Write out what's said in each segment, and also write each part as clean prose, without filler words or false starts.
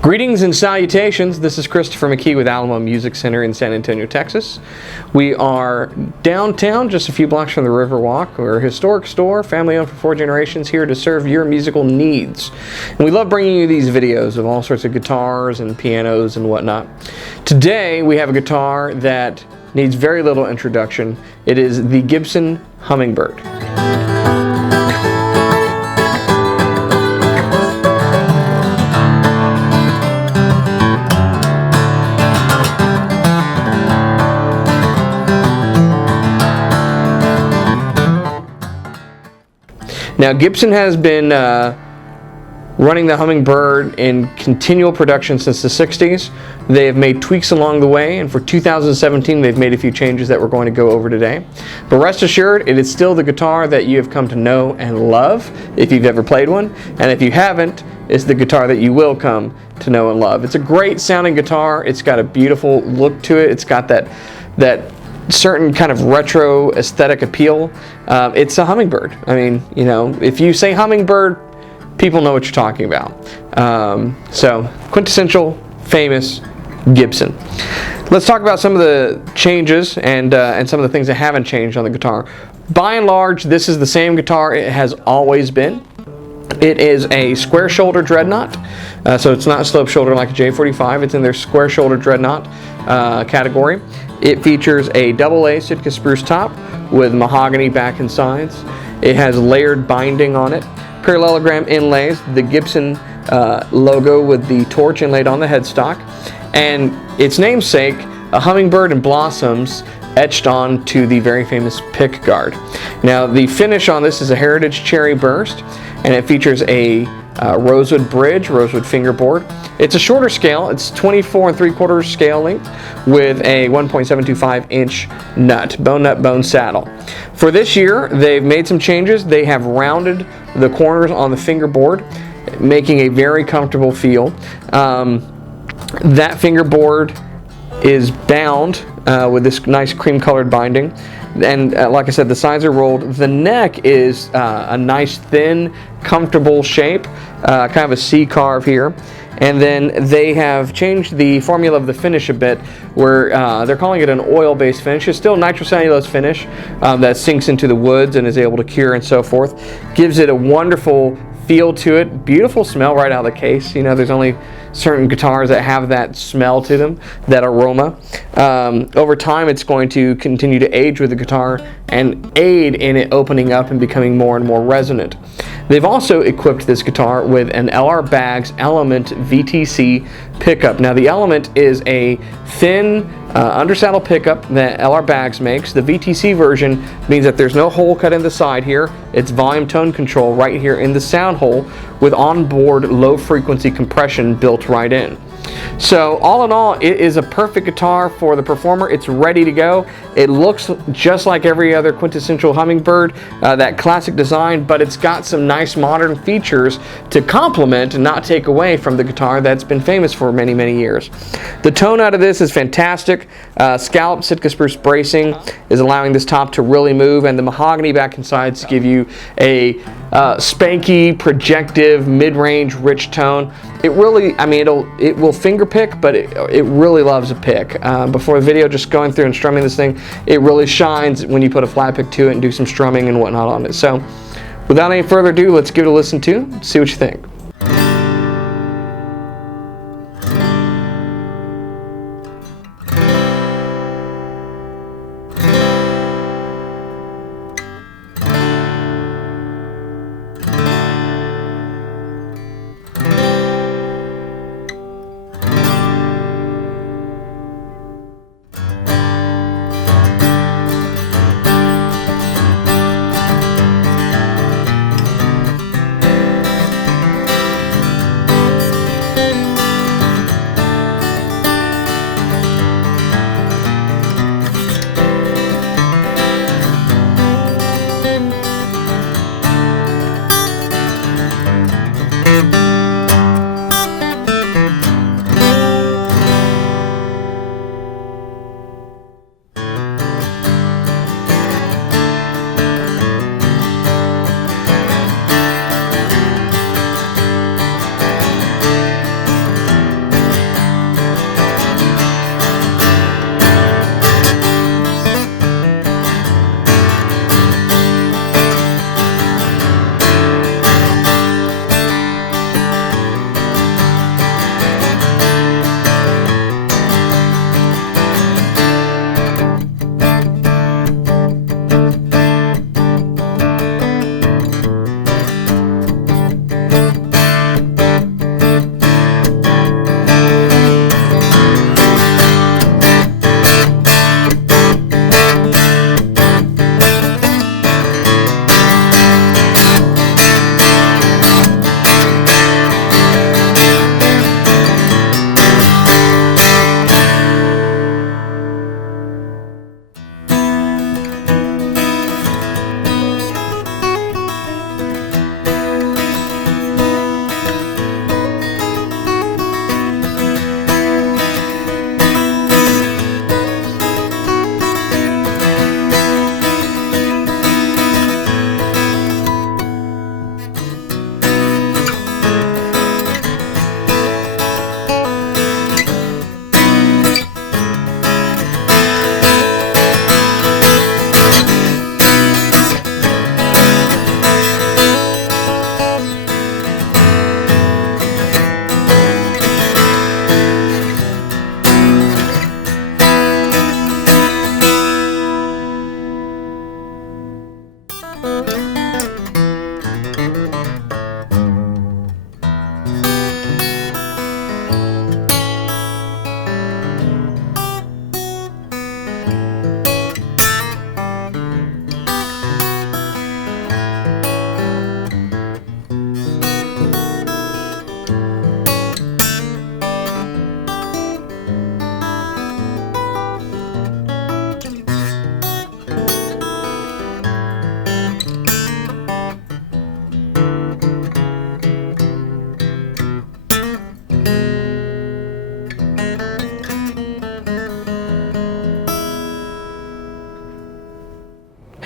Greetings and salutations. This is Christopher McKee with Alamo Music Center in San Antonio, Texas. We are downtown, just a few blocks from the Riverwalk. We're a historic store, family-owned for 4 generations, here to serve your musical needs. And we love bringing you these videos of all sorts of guitars and pianos and whatnot. Today, we have a guitar that needs very little introduction. It is the Gibson Hummingbird. Now, Gibson has been running the Hummingbird in continual production since the 60s. They have made tweaks along the way, and for 2017 they've made a few changes that we're going to go over today. But rest assured, it is still the guitar that you have come to know and love if you've ever played one, and if you haven't, it's the guitar that you will come to know and love. It's a great sounding guitar. It's got a beautiful look to it. It's got that certain kind of retro aesthetic appeal. It's a Hummingbird. I mean, you know, if you say Hummingbird, people know what you're talking about. So, quintessential, famous Gibson. Let's talk about some of the changes and some of the things that haven't changed on the guitar. By and large, this is the same guitar it has always been. It is a square shoulder dreadnought, so it's not slope shoulder like a J45. It's in their square shoulder dreadnought category. It features a AA Sitka spruce top with mahogany back and sides. It has layered binding on it, parallelogram inlays, the Gibson logo with the torch inlaid on the headstock, and its namesake, a hummingbird and blossoms etched on to the very famous pick guard. Now, the finish on this is a Heritage Cherry Burst, and it features a rosewood bridge, rosewood fingerboard. It's a shorter scale. It's 24 3/4 scale length with a 1.725-inch nut, bone saddle. For this year, they've made some changes. They have rounded the corners on the fingerboard, making a very comfortable feel. That fingerboard is bound with this nice cream-colored binding. And like I said, the sides are rolled. The neck is a nice, thin, comfortable shape, kind of a C carve here. And then they have changed the formula of the finish a bit, where they're calling it an oil-based finish. It's still nitrocellulose finish that sinks into the woods and is able to cure and so forth. Gives it a wonderful feel to it, beautiful smell right out of the case. You know, there's only certain guitars that have that smell to them, that aroma. Over time, it's going to continue to age with the guitar and aid in it opening up and becoming more and more resonant. They've also equipped this guitar with an LR Baggs Element VTC pickup. Now, the Element is a thin undersaddle pickup that LR Baggs makes. The VTC version means that there's no hole cut in the side here. It's volume tone control right here in the sound hole with onboard low frequency compression built right in. So all in all, it is a perfect guitar for the performer. It's ready to go. It looks just like every other quintessential Hummingbird, that classic design, but it's got some nice modern features to complement and not take away from the guitar that's been famous for many, many years. The tone out of this is fantastic. Scalloped Sitka spruce bracing is allowing this top to really move, and the mahogany back and sides give you a spanky, projective, mid-range, rich tone. It really, I mean, it will finger pick, but it really loves a pick. Before the video, just going through and strumming this thing, it really shines when you put a flat pick to it and do some strumming and whatnot on it. So, without any further ado, let's give it a listen to, see what you think.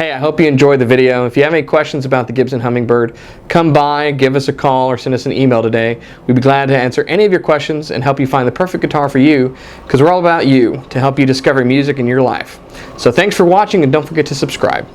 Hey, I hope you enjoyed the video. If you have any questions about the Gibson Hummingbird, come by, give us a call, or send us an email today. We'd be glad to answer any of your questions and help you find the perfect guitar for you, because we're all about you, to help you discover music in your life. So thanks for watching, and don't forget to subscribe.